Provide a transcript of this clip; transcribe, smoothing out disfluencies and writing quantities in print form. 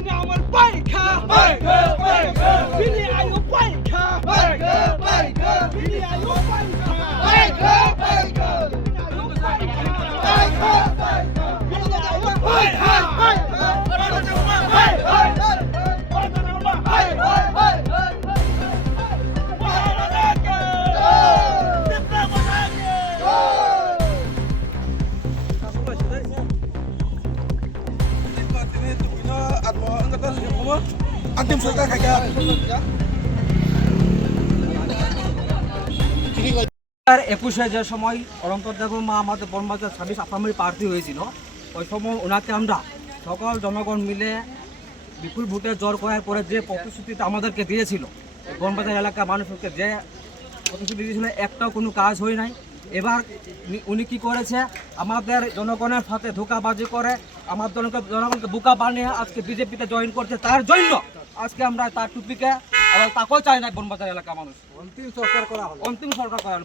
বিনি আমার পাইখা বিনি আয়ো পাইখা বিনি আয়ো পাইখা Antim suka kagak. 21-এ যে সময় অনন্তর দেব মা আমাদের বনবাজার 26 আসামের প্রার্থী হয়েছিল, ওই সময় ওনাকে আমরা সকল জনগণ মিলে বিপুল ভোটে জয় করার পরে যে প্রতিশ্রুতিটা আমাদেরকে দিয়েছিল, বনবাজার এলাকার মানুষকে যে প্রতিশ্রুতি দিয়েছিল, একটাও কোনো কাজ হয় নাই। এবার উনি কি করেছে, আমাদের জনগণের সাথে ধোঁকাবাজি করে আমার জনগণকে বোকা বানিয়ে আজকে বিজেপিতে জয়েন করছে। তার জন্য আজকে আমরা তার টুপিকে আবার তাকেও চাই না বনবাজার এলাকার মানুষ। অন্তিম সরকার করার